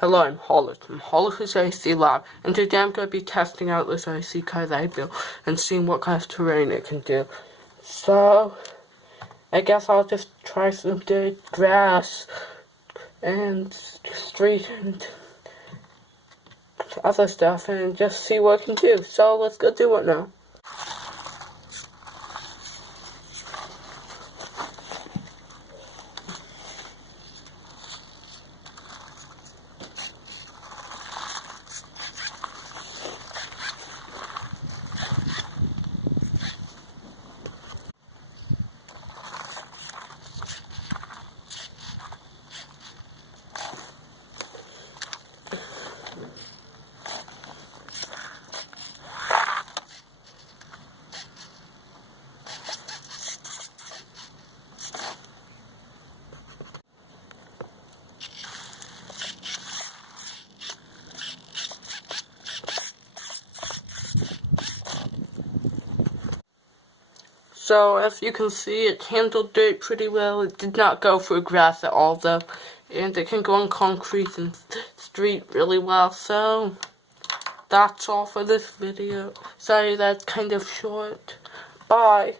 Hello, I'm Hollis from Hollis' AC Lab, and today I'm going to be testing out this AC car that I built and seeing what kind of terrain it can do. So, I guess I'll just try some good grass and street and other stuff and just see what it can do. So, let's go do it now. So, as you can see, it handled dirt pretty well. It did not go for grass at all, though. And it can go on concrete and street really well. So, that's all for this video. Sorry, that's kind of short. Bye.